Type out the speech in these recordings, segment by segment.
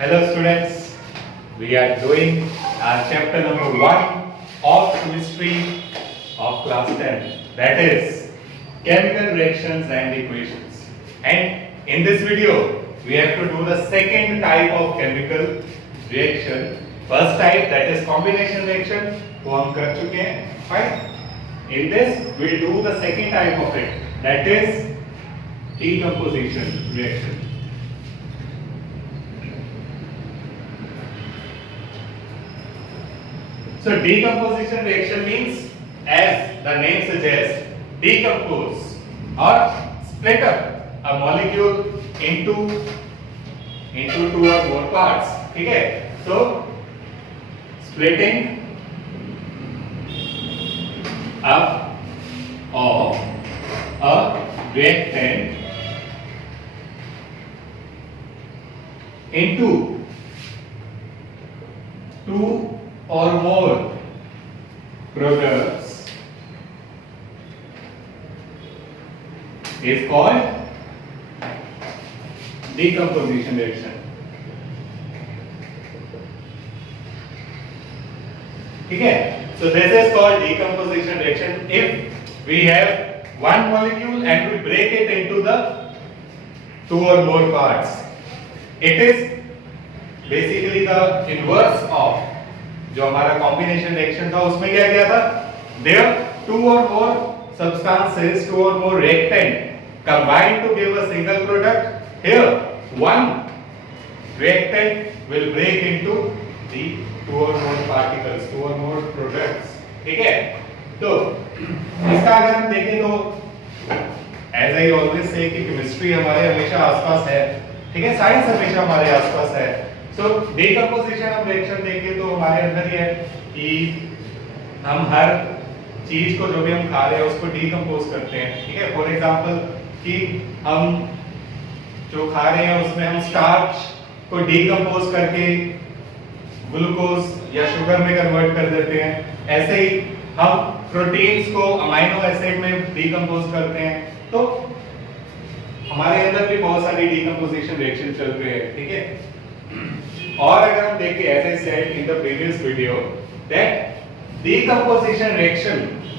Hello students, we are doing our chapter number 1 of chemistry of class 10, that is chemical reactions and equations. And in this video we have to do the second type of chemical reaction. First type, that is combination reaction, वो हम कर चुके हैं, fine. In this we will do the second type of it, that is decomposition reaction. So decomposition reaction means, as the name suggests, decompose or split up a molecule into two or more parts. ठीक है? So splitting up of a reactant into two or more products is called decomposition reaction. ठीक है? So this is called decomposition reaction if we have one molecule and we break it into the two or more parts. It is basically the inverse of जो हमारा combination reaction था, उसमें क्या किया था? There two or more substances, two or more reactant combine to give a single product. Here one reactant will break into the two or more particles, two or more products. ठीक है? तो इसका अगर हम देखें तो as I always say कि chemistry हमारे हमेशा आसपास है, ठीक है? साइंस हमेशा हमारे आसपास है. So decomposition of reaction देखें तो हमारे अंदर ही है कि हम हर चीज को जो भी हम खा रहे हैं उसको डिकम्पोज करते हैं. ठीक है? फॉर एग्जांपल कि हम जो खा रहे हैं उसमें हम स्टार्च को डिकम्पोज करके ग्लूकोज या शुगर में कन्वर्ट कर देते हैं. ऐसे ही हम प्रोटीन्स को अमाइनो एसिड में डिकम्पोज करते हैं. तो हमारे अंदर भी बहुत सारी डिकम्पोजिशन रिएक्शन चल रहे हैं. ठीक है? और अगर हम देखें, as I said in the previous video, that decomposition reaction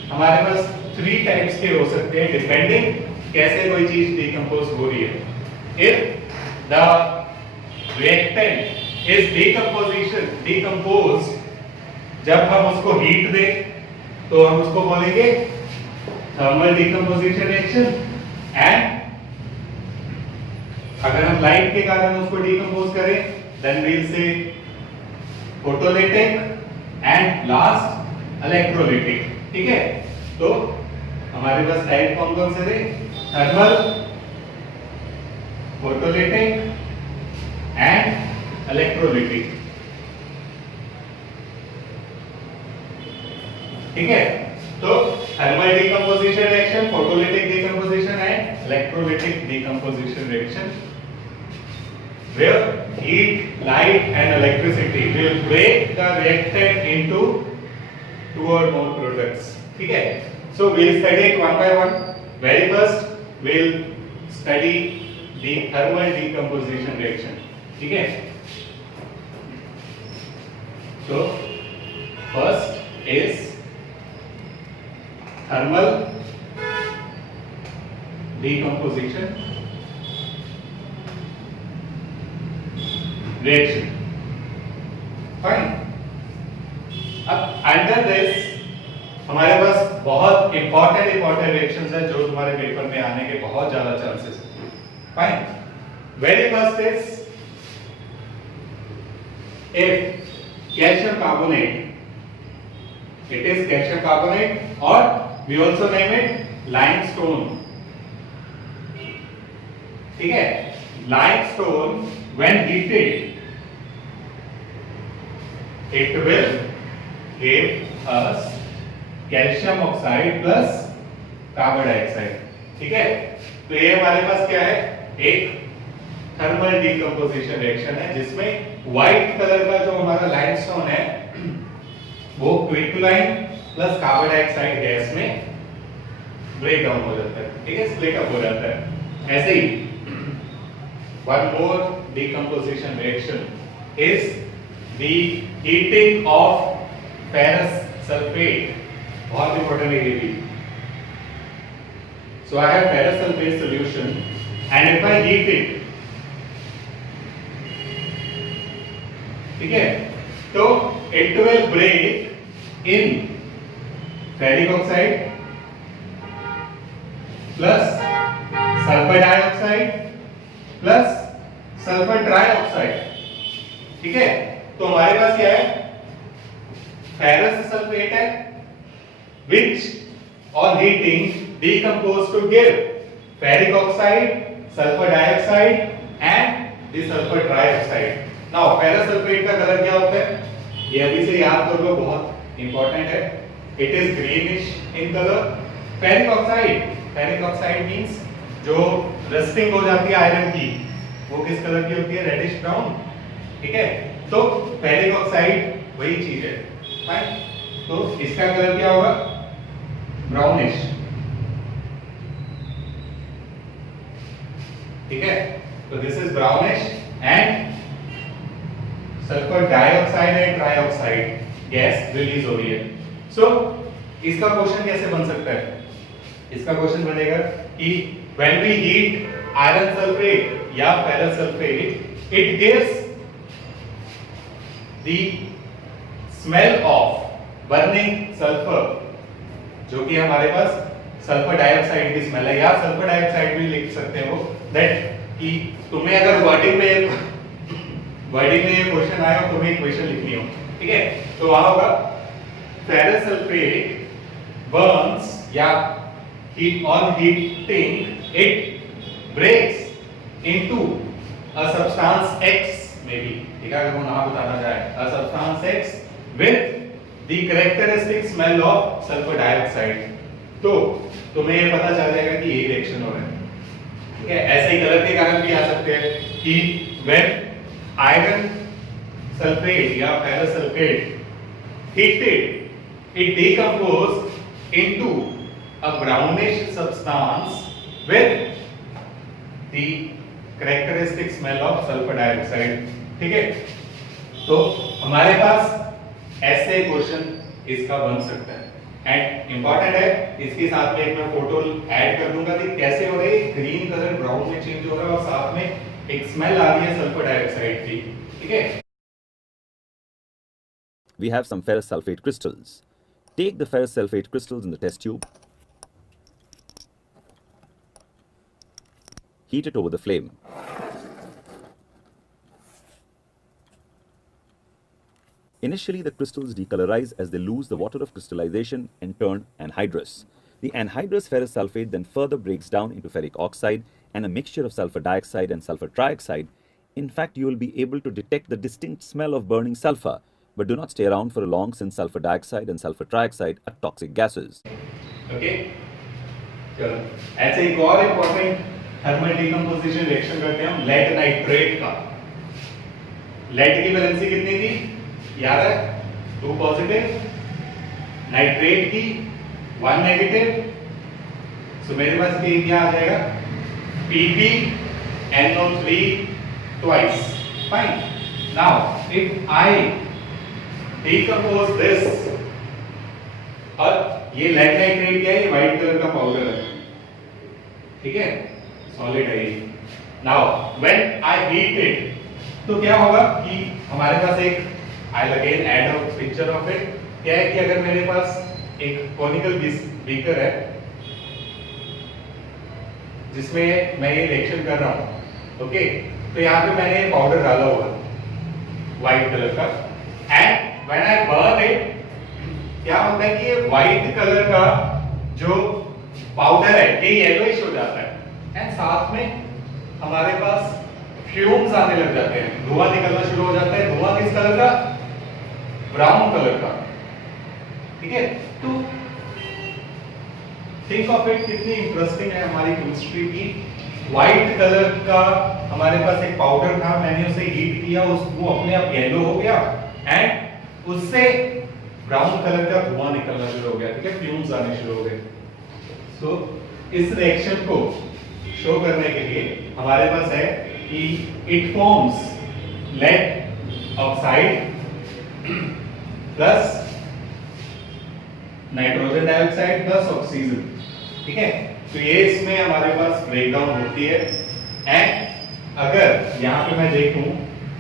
हमारे पास 3 टाइप्स के हो सकते हैं डिपेंडिंग कैसे कोई चीज डिकम्पोज हो रही है. If the reactant is decomposed, जब हम उसको हीट दें तो हम उसको बोलेंगे थर्मल डिकम्पोजिशन रिएक्शन. एंड अगर हम लाइट के कारण उसको डिकम्पोज करें then we'll say photolytic and last electrolytic. ठीक है? तो हमारे पास टाइप कौन कौन से थे? Thermal, photolytic and electrolytic. ठीक है? तो thermal decomposition reaction, photolytic decomposition and electrolytic decomposition reaction, where heat, light and electricity will break the reactant into two or more products. ठीक है? So we'll study it one by one. Very first we'll study the thermal decomposition reaction. ठीक है? So first is thermal decomposition reaction. Fine. अब under this हमारे पास बहुत important reactions हैं जो तुम्हारे पेपर में आने के बहुत ज्यादा चांसेस हैं. Fine. Very first is if calcium carbonate, it is calcium carbonate or we also name it limestone. ठीक है? Limestone when heated it will give us calcium oxide plus carbon dioxide. ठीक है? तो ये हमारे पास क्या है? एक थर्मल डिकम्पोजिशन रिएक्शन है जिसमें व्हाइट कलर का जो हमारा लाइमस्टोन है वो क्विकलाइन प्लस कार्बन डाइऑक्साइड गैस में ब्रेक डाउन हो जाता है. ठीक है? स्प्लिट अप हो जाता है. ऐसे ही one more decomposition reaction is the heating of ferrous sulfate. बहुत important है ये भी. So I have ferrous sulfate solution and if I heat it, ठीक है, तो it will break in ferric oxide plus sulfur dioxide plus sulphur trioxide. ठीक है, तो हमारे पास क्या है, फेरस सल्फेट है which on heating decompose to give ferric oxide, sulfur dioxide and the sulfur trioxide. Now ferrous sulfate का colour क्या होता है, ये अभी से याद कर लो, बहुत इंपॉर्टेंट है. It is greenish in color. Ferric oxide means जो रस्टिंग हो जाती है आयरन की, वो किस कलर की होती है, रेडिश ब्राउन. ठीक है, तो फेरिक ऑक्साइड वही चीज है. फाइन, तो इसका कलर क्या होगा, ब्राउनिश. ठीक है, तो this is brownish and sulphur dioxide and trioxide gas release हो रही है. सो इसका क्वेश्चन कैसे बन सकता है, इसका क्वेश्चन बनेगा कि when we heat iron sulfate या ferrous sulfate, it gives the smell of burning sulfur, जो कि हमारे पास सल्फर डाइऑक्साइड की स्मेल है, या सल्फर डाइऑक्साइड भी लिख सकते हो. दैट कि तुम्हें अगर वर्डिंग में ये क्वेश्चन आया हो, तुम्हें इक्वेशन लिखनी हो. ठीक है, तो वहां होगा ferrous sulfate burns या heat on heating it breaks into a substance X, maybe, ठीक है, अगर वो नाम बताना चाहे, a substance X with the characteristic smell of sulfur dioxide. तो तुम्हें ये पता चल जाएगा कि ये रिएक्शन हो रहा है. ठीक है, ऐसे ही कलर के कारण भी आ सकते हैं कि when iron sulfate या ferrous sulfate heated, it decomposed into a brownish substance with the characteristic smell of sulfur dioxide. ठीक है, तो हमारे पास ऐसे क्वेश्चन इसका बन सकता है. एंड इंपॉर्टेंट है, इसके साथ में एक मैं फोटो ऐड कर दूंगा कि कैसे हो रही है, ग्रीन कलर ब्राउन में चेंज हो रहा है और साथ में एक स्मेल आ रही है सल्फर डाइऑक्साइड की. ठीक है, we have some ferrous sulfate crystals. Take the ferrous sulfate crystals in the test tube. Heat it over the flame. Initially, the crystals decolorize as they lose the water of crystallization and turn anhydrous. The anhydrous ferrous sulfate then further breaks down into ferric oxide and a mixture of sulfur dioxide and sulfur trioxide. In fact, you will be able to detect the distinct smell of burning sulfur, but do not stay around for long since sulfur dioxide and sulfur trioxide are toxic gases. Okay? चलो, ऐसे एक और important thermal decomposition reaction करते हैं हम lead nitrate का. Lead की valency कितनी थी, याद है, 2 पॉजिटिव, नाइट्रेट की 1 नेगेटिव. सो मेरे पास ये क्या आ जाएगा, PbNO3 twice. Fine. Now, if I decompose this, और ये लेड नाइट्रेट क्या है, ये व्हाइट कलर का पाउडर है. ठीक है, सॉलिड है ये. Now when I heat it, तो क्या होगा कि हमारे पास एक, I again add a picture of it. क्या है कि अगर मेरे पास एक कॉनिकल बीकर है जिसमें मैं ये रिएक्शन कर रहा हूं, ओके, तो यहाँ पे मैंने ये पाउडर डाला हुआ व्हाइट कलर का, and when I burn it, क्या होता है कि ये व्हाइट कलर का जो पाउडर है ये येलोइश हो जाता है, एंड साथ में हमारे पास फ्यूम्स आने लग जाते हैं, धुआं निकलना शुरू हो जाता है. धुआं किस कलर का, ब्राउन कलर का. ठीक है, तो थिंक ऑफ इट, कितनी इंटरेस्टिंग है हमारी केमिस्ट्री की. व्हाइट कलर का हमारे पास एक पाउडर था, मैंने उसे हीट किया, वो अपने आप येलो हो गया एंड उससे ब्राउन कलर का धुआं निकलना शुरू हो गया. ठीक है, फ्यूम्स आने शुरू हो गए. सो इस रिएक्शन को शो करने के लिए हमारे पास है कि it forms lead oxide plus nitrogen dioxide plus oxygen, ठीक है। तो ये इसमें हमारे पास ब्रेकडाउन होती है। एंड अगर यहां पे मैं देखूं,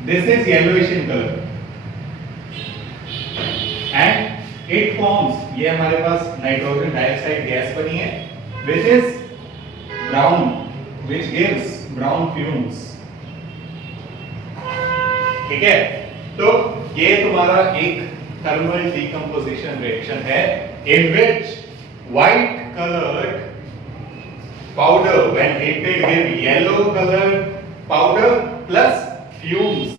this is yellowish in colour and it forms, ये हमारे पास नाइट्रोजन डाइऑक्साइड गैस बनी है which is brown, which gives brown fumes, ठीक है। तो ये तुम्हारा एक थर्मल डीकंपोजिशन रिएक्शन है in which white colored powder when heated give yellow colored powder plus fumes.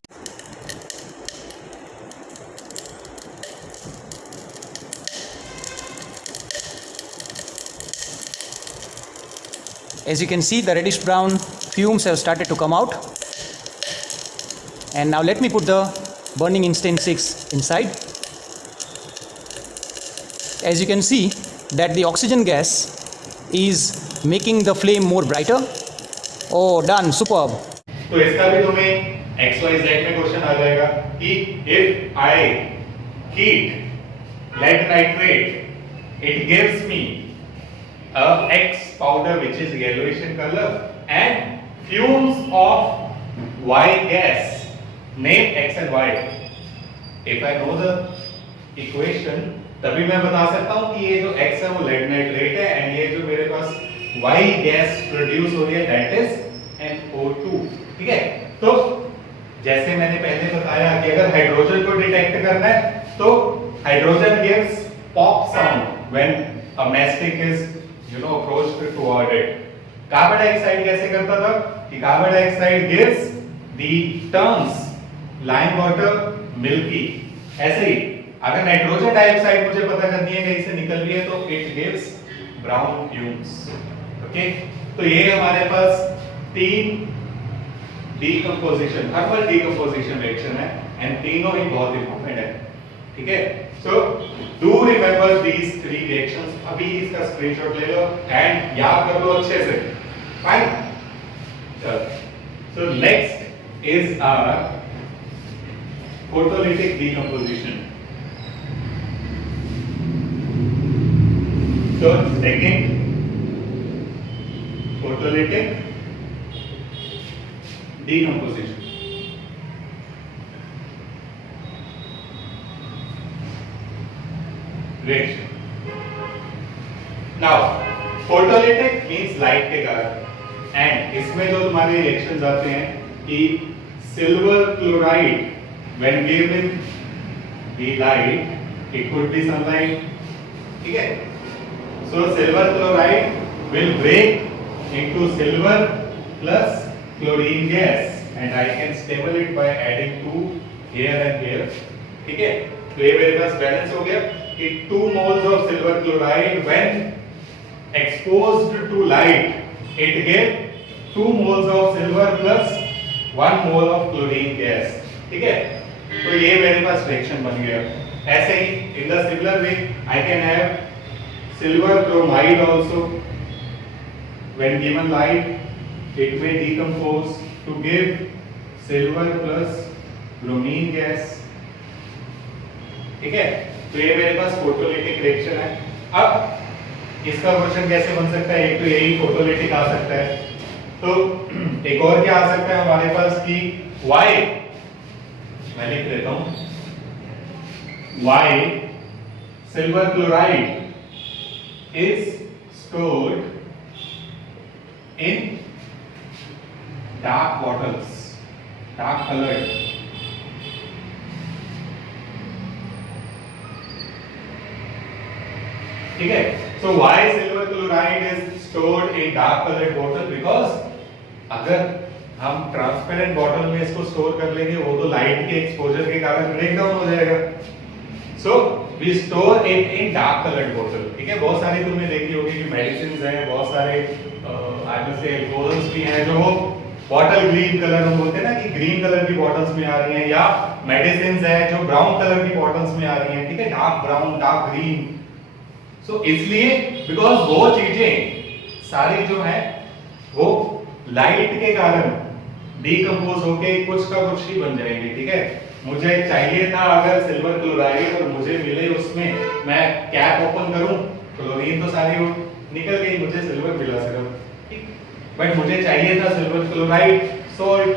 As you can see, the reddish brown fumes have started to come out. And now let me put the burning instant 6 inside. As you can see that the oxygen gas is making the flame more brighter. Oh, done, superb. तो इसका भी तुम्हें XYZ में question आ जाएगा कि if I heat lead nitrate, it gives me a X powder which is yellowish in color and fumes of Y gas. Name X and Y. If I know the equation, तभी मैं बता सकता हूं कि ये जो X है वो लेड नाइट्रेट है एंड ये जो मेरे पास Y गैस प्रोड्यूस हो रही है दैट इज NO2, ठीक है। तो जैसे मैंने पहले बताया कि अगर हाइड्रोजन को डिटेक्ट करना है तो hydrogen gives pop sound when a mastic is approached toward it. Carbon dioxide कैसे करता था कि carbon dioxide gives the turns lime water milky. ऐसे ही अगर नाइट्रोजन डाइऑक्साइड मुझे पता करनी है कहीं से निकल रही है तो it gives brown fumes, okay. तो ये हमारे पास 3 डीकंपोजिशन, थर्मल डीकंपोजिशन रिएक्शन है एंड तीनों ही बहुत इंपॉर्टेंट है, ठीक है। So do remember these 3 reactions. अभी इसका स्क्रीनशॉट ले लो एंड याद कर लो अच्छे से, fine. So next is our photolytic decomposition. So second, photolytic decomposition. Reaction. Now, photolytic means light के कारण and इसमें जो तुम्हारे reactions आते हैं कि silver chloride when given the light, it could be sunlight, ठीक है। So silver chloride will break into silver plus chlorine gas and I can stable it by adding 2 here and here, ठीक है। तो ये मेरे पास बैलेंस हो गया कि 2 moles of silver chloride when exposed to light it gave 2 moles of silver plus 1 mole of chlorine gas, ठीक है। तो ये मेरे पास रिएक्शन बन गया। ऐसे ही in the similar way I can have silver bromide also when given light it may decompose to give silver plus bromine gas, ठीक है। तो ये मेरे पास फोटोलिटिक रिएक्शन है। अब इसका क्वेश्चन कैसे बन सकता है, एक तो यही फोटोलिटिक आ सकता है, तो एक और क्या आ सकता है हमारे पास कि Y, मैं लिख देता हूं, Y silver chloride is stored in dark bottles, dark colored, ठीक है। So why silver chloride is stored in dark colored bottle? Because अगर हम ट्रांसपेरेंट बॉटल में इसको स्टोर कर लेंगे वो तो लाइट के एक्सपोजर के कारण ब्रेक डाउन हो जाएगा। So we store it in dark colored bottle, ठीक है। बहुत सारी तुमने देखी होगी कि मेडिसिन है, बहुत सारे अल्कोहल्स भी हैं जो बॉटल ग्रीन कलर हम बोलते हैं ना कि ग्रीन कलर की बॉटल्स में आ रही हैं, या मेडिसिन है जो ब्राउन कलर की बॉटल्स में आ रही हैं, ठीक है, डार्क ब्राउन डार्क ग्रीन। सो इसलिए बिकॉज वो चीजें सारी जो है वो लाइट के कारण डिकम्पोज होके कुछ का कुछ ही बन जाएंगे, ठीक है। मुझे चाहिए था अगर सिल्वर क्लोराइड और मुझे मिले उसमें, मैं कैप ओपन करूं, क्लोरीन तो सारी निकल गई, मुझे सिल्वर मिला सिर्फ, ठीक। बट मुझे चाहिए था सिल्वर क्लोराइड सोल्ट,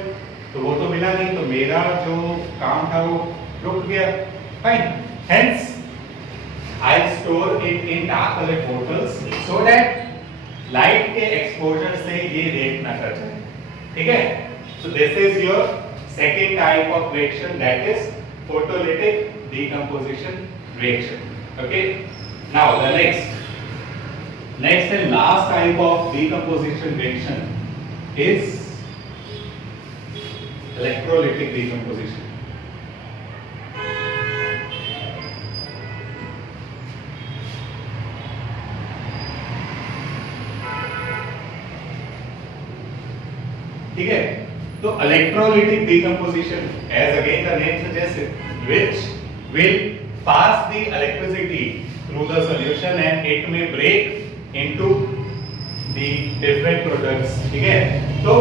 तो वो तो मिला नहीं, तो मेरा जो काम था वो रुक गया। Fine, hence I store it in dark colored bottles so that light के exposure से ये react ना कर जाए, ठीक है। So this is your second type of reaction, that is photolytic decomposition reaction. Okay. Now the next and last type of decomposition reaction is electrolytic decomposition. ठीक है। तो electrolytic decomposition, as again the name suggest, which will pass the electricity through the solution and it may break into the different products, ठीक है। तो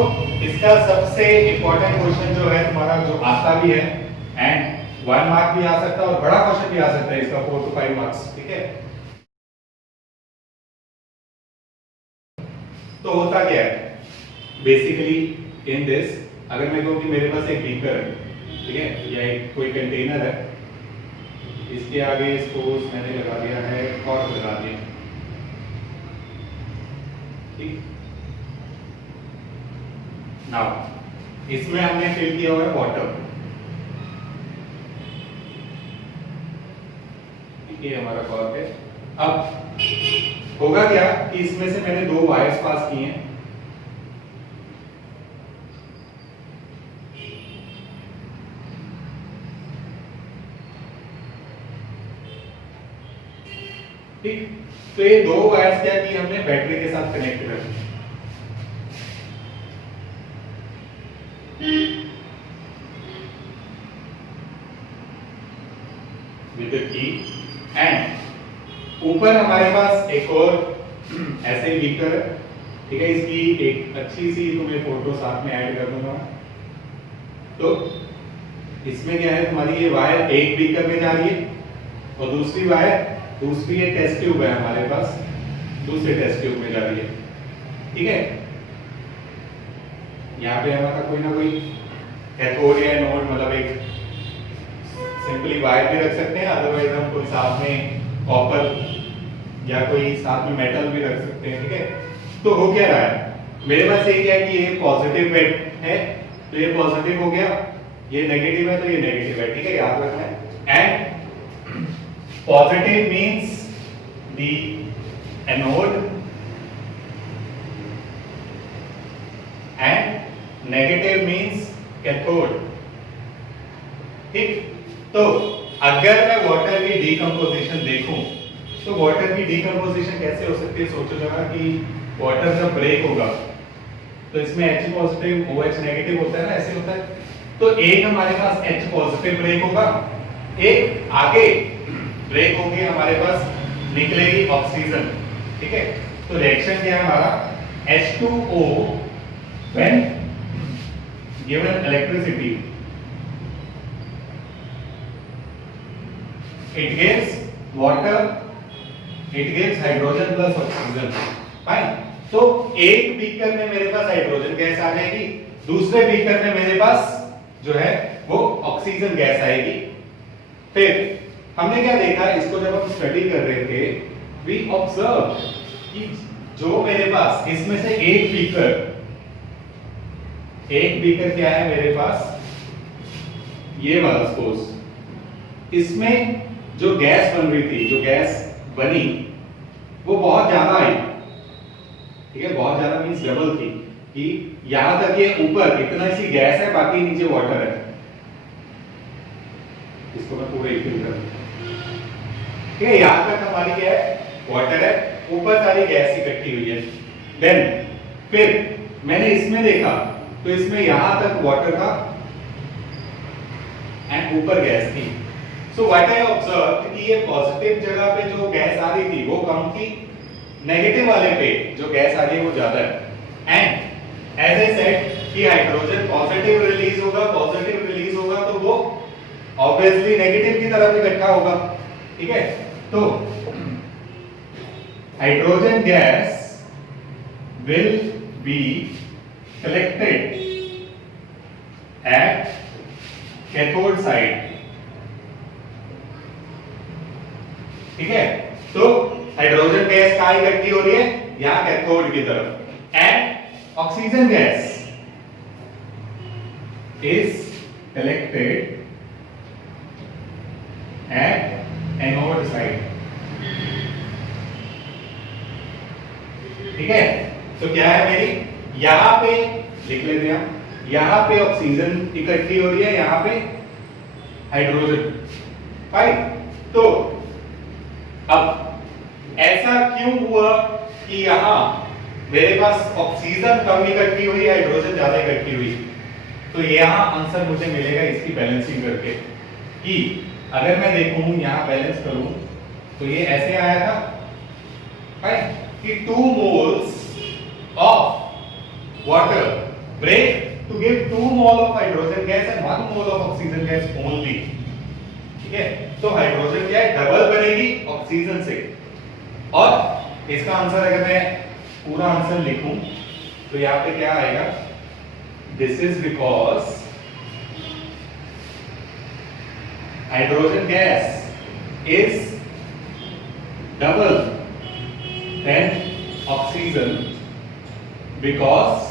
इसका सबसे important question जो है तुम्हारा, जो आता भी है एंड 1 मार्क भी आ सकता है और बड़ा क्वेश्चन भी आ सकता है इसका 4 to 5 मार्क्स, ठीक है। तो होता क्या है बेसिकली इन दिस, अगर मैं कहूं कि मेरे पास एक बीकर है, ठीक है, या एक कोई कंटेनर है, इसके आगे सपोज मैंने लगा दिया है कॉर्क लगा दिया, ठीक। नाउ इसमें हमने फिल किया हुआ है वाटर, ठीक है, हमारा कॉर्क है। अब होगा क्या कि इसमें से मैंने 2 वायर्स पास किए हैं, ठीक। तो ये 2 वायर्स क्या की हमने बैटरी के साथ कनेक्ट कर दिए, विद द की, एंड ऊपर हमारे पास एक और ऐसे बीकर है, ठीक है। इसकी एक अच्छी सी तुम्हें फोटो साथ में ऐड कर दूंगा। तो इसमें क्या है, तुम्हारी ये वायर एक बीकर में जा रही है और दूसरी ये टेस्ट ट्यूब है हमारे पास, दूसरे टेस्ट ट्यूब में जा रही है, ठीक है। यहाँ पे हमारा कोई ना कोई कैथोड या एनोड, मतलब एक सिंपली वायर भी रख सकते हैं, अदरवाइज हम कोई साथ में कॉपर या कोई साथ में मेटल भी रख सकते हैं, ठीक है। तो हो क्या रहा है, मेरे पास ये क्या है कि ये पॉजिटिव है, तो ये पॉजिटिव हो गया, ये नेगेटिव है तो ये नेगेटिव है, ठीक है, याद रखना है। And positive means the anode and negative means cathode, ठीक। तो अगर मैं वाटर की डीकंपोजिशन देखूं, तो वाटर की डीकंपोजिशन कैसे हो सकती है, सोचो जरा कि वाटर जब ब्रेक होगा तो इसमें H पॉजिटिव OH नेगेटिव होता है ना, ऐसे होता है। तो एक हमारे पास H पॉजिटिव ब्रेक होगा, एक आगे ब्रेक होगी हमारे पास निकलेगी ऑक्सीजन, ठीक है। तो रिएक्शन क्या है हमारा, H2O when given electricity it gives water, it gives hydrogen plus oxygen, fine. तो एक बीकर में मेरे पास हाइड्रोजन गैस आ जाएगी, दूसरे बीकर में मेरे पास जो है वो ऑक्सीजन गैस आएगी। फिर हमने क्या देखा, इसको जब हम स्टडी कर रहे थे, वी ऑब्जर्व कि जो मेरे पास इसमें से एक बीकर क्या है मेरे पास, ये वाला सपोज, इसमें जो गैस बन रही थी, जो गैस बनी वो बहुत ज्यादा आई, ठीक है, बहुत ज्यादा मींस डबल थी, कि यहां तक ये ऊपर इतना सी गैस है, बाकी नीचे वाटर है। इसको मैं पूरा फिल कर दूं, ठीक है, यहां तक हमारी क्या है, वाटर है, ऊपर सारी गैस इकट्ठी हुई है। देन फिर मैंने इसमें देखा तो इसमें यहां तक वाटर था एंड ऊपर गैस थी। सो व्हाट आई ऑब्जर्व कि ये पॉजिटिव जगह पे जो गैस आ रही थी वो कम थी, नेगेटिव वाले पे जो गैस आ रही है वो ज्यादा है। एंड एज आई सेड कि हाइड्रोजन पॉजिटिव रिलीज होगा तो वो ऑब्वियसली नेगेटिव की तरफ इकट्ठा होगा, ठीक है। तो hydrogen gas will be collected at cathode side, ठीक है। तो हाइड्रोजन गैस कहां इकट्ठी हो रही है, यहां कैथोड की तरफ। And oxygen gas is collected at anode side, ठीक है। तो क्या है मेरी, यहां पे लिख लेते हैं, यहां पे ऑक्सीजन इकट्ठी हो रही है, यहां पे हाइड्रोजन, राइट। तो अब ऐसा क्यों हुआ कि यहां मेरे पास ऑक्सीजन कम इकट्ठी हुई, हाइड्रोजन ज्यादा इकट्ठी हुई? तो यहां आंसर मुझे मिलेगा इसकी बैलेंसिंग करके, कि अगर मैं देखूं यहां बैलेंस करूं तो ये ऐसे आया था, राइट, कि 2 moles of water break to give 2 mole of hydrogen gas and 1 mole of oxygen gas only, ठीक है। तो हाइड्रोजन क्या है, डबल बनेगी ऑक्सीजन से। और इसका आंसर अगर मैं पूरा आंसर लिखूं तो यहां पे क्या आएगा, this is because hydrogen gas is double than oxygen because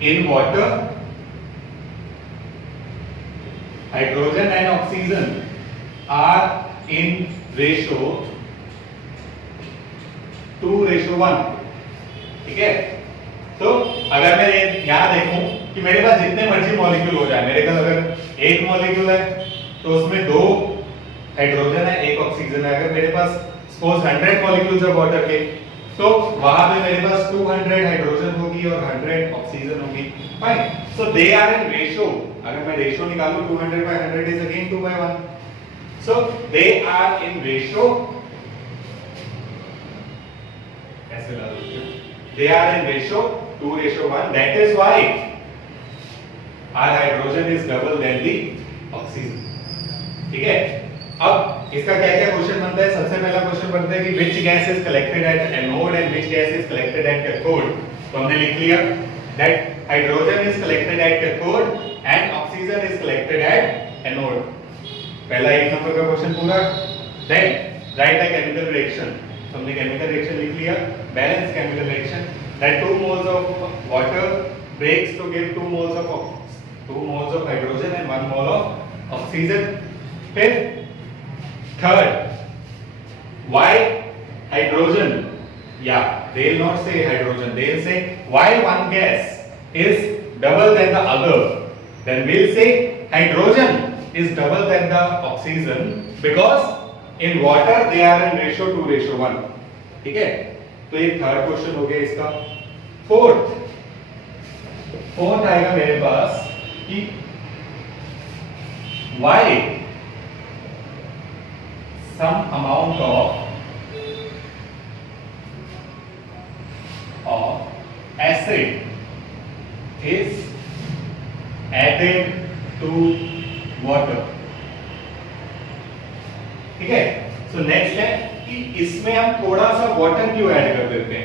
in water hydrogen and oxygen are in ratio 2:1, ठीक है। तो अगर मैं यहां देखूं कि मेरे पास जितने मर्जी मॉलिक्यूल हो जाए, मेरे पास अगर एक मॉलिक्यूल है तो उसमें 2 हाइड्रोजन है, 1 ऑक्सीजन है। अगर मेरे पास सपोज 100 मॉलिक्यूल्स है वाटर के, तो वहां पे मेरे पास 200 हाइड्रोजन होगी और 100 ऑक्सीजन होगी, fine. So they are in ratio, अगर मैं रेशियो निकालूं 200/100 is again 2/1, so they are in ratio, ऐसे ला दो, they are in ratio 2:1, that is why our hydrogen is double than the oxygen, ठीक है। अब इसका क्या क्या क्वेश्चन बनता है, सबसे पहला क्वेश्चन बनता है कि which gas is collected at anode and which gas is collected at cathode। तो हमने लिख लिया that hydrogen is collected at cathode and oxygen is collected at anode, पहला 1 नंबर का क्वेश्चन पूरा। then write a chemical reaction, तो हमने chemical reaction लिख लिया, balance chemical reaction, that 2 moles of water breaks to give 2 moles of hydrogen and 1 mole of oxygen। फिर third, why hydrogen, yeah, they will not say hydrogen, they will say why one gas is double than the other, then we will say hydrogen is double than the oxygen because in water they are in ratio 2:1, ठीक है। तो ये third question हो गया इसका। Fourth आएगा मेरे पास कि why some amount of acid is added to water, ठीक है। सो नेक्स्ट है कि इसमें हम थोड़ा सा वाटर क्यों ऐड कर देते हैं,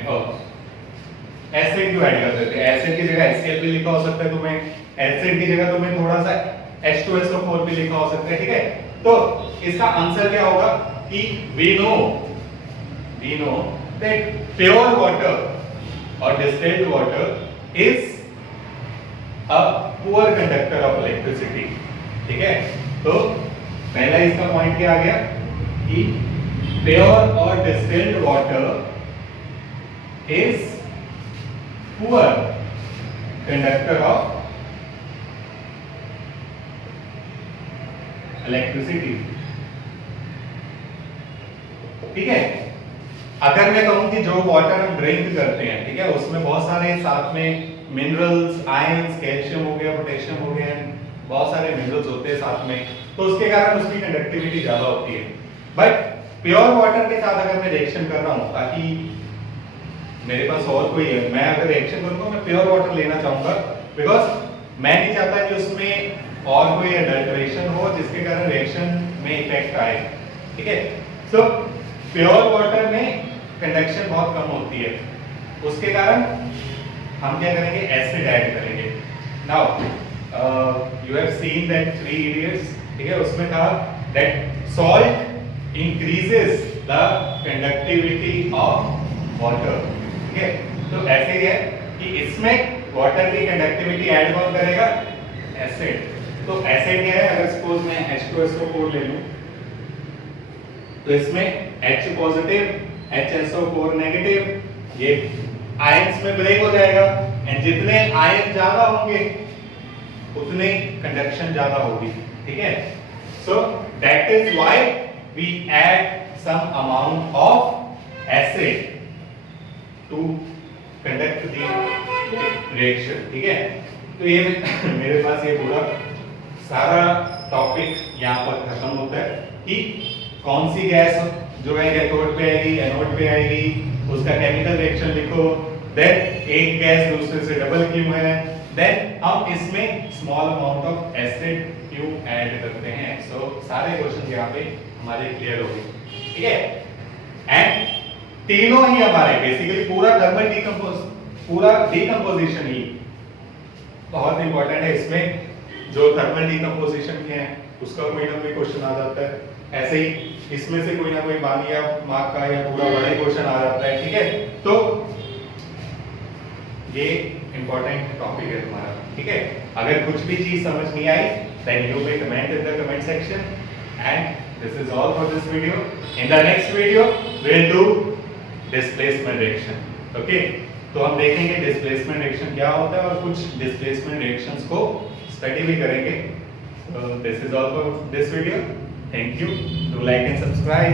एसिड क्यों ऐड कर देते हैं। एसिड की जगह HCl भी लिखा हो सकता है तुम्हें, एसिड की जगह तुम्हें थोड़ा सा H2SO4 भी लिखा हो सकता है, ठीक है। तो इसका आंसर क्या होगा कि we know that pure water or distilled water is a poor conductor of electricity, ठीक है। तो पहला इसका पॉइंट क्या आ गया कि प्योर और distilled water is poor conductor of electricity, ठीक है। अगर मैं कहूं कि जो वाटर हम ड्रिंक करते हैं, ठीक है, उसमें बहुत सारे साथ में मिनरल्स, आयंस, कैल्शियम हो गया, पोटेशियम हो गया, बहुत सारे मिनरल्स होते हैं साथ में, तो उसके कारण उसकी कंडक्टिविटी ज्यादा होती है। बट प्योर वाटर के साथ अगर मैं रिएक्शन कर रहा हूं ताकि मेरे पास और कोई है, मैं अगर रिएक्शन करूंगा मैं प्योर वाटर लेना चाहूंगा, बिकॉज मैं नहीं चाहता कि उसमें और कोई अडल्ट्रेशन हो जिसके कारण रिएक्शन में इफेक्ट आए, ठीक है। सो प्योर वाटर में कंडक्शन बहुत कम होती है, उसके कारण हम क्या करेंगे, एसिड ऐड करेंगे। Now you have seen that 3 idiots, ठीक है, उसमें कहा that salt increases the conductivity of water, ठीक है। तो ऐसे ही है कि इसमें वाटर की कंडक्टिविटी ऐड कौन करेगा, एसिड। तो एसिड क्या है, अगर सपोज मैं H2SO4 ले लूं तो इसमें H पॉजिटिव HSO4 नेगेटिव, ये आयंस में ब्रेक हो जाएगा, एंड जितने आयन ज्यादा होंगे उतने कंडक्शन ज्यादा होगी, ठीक है। So that is why we add some amount of acid to conduct the reaction, ठीक है। तो ये मेरे पास ये पूरा सारा टॉपिक यहाँ पर खत्म होता है कि कौन सी गैस जो है कैथोड पे आएगी, एनोड पे आएगी, उसका केमिकल रिएक्शन लिखो, देन एक गैस दूसरे से डबल क्यों है, देन हम इसमें स्मॉल अमाउंट ऑफ एसिड क्यों ऐड करते हैं। सो सारे क्वेश्चन यहाँ पे हमारे क्लियर हो गए, ठीक है। एंड तीनों ही हमारे बेसिकली पूरा थर्मल पूरा डिकम्पोजिशन ही बहुत इंपॉर्टेंट है। इसमें जो थर्मल डिकम्पोजिशन के हैं उसका कोई ना कोई क्वेश्चन आ जाता है, ऐसे ही इसमें से कोई ना कोई बानिया मार्क का या पूरा बड़ा क्वेश्चन आ जाता है, ठीक है। तो ये इंपॉर्टेंट टॉपिक है तुम्हारा, ठीक है। अगर कुछ भी चीज समझ नहीं आई then you may comment in the comment section, and this is all for this video. In the next video we will do displacement reaction, okay. तो हम देखेंगे डिस्प्लेसमेंट रिएक्शन क्या होता है और कुछ डिस्प्लेसमेंट रिएक्शंस को स्टडी भी करेंगे। This is all for this video, thank you, do like and subscribe.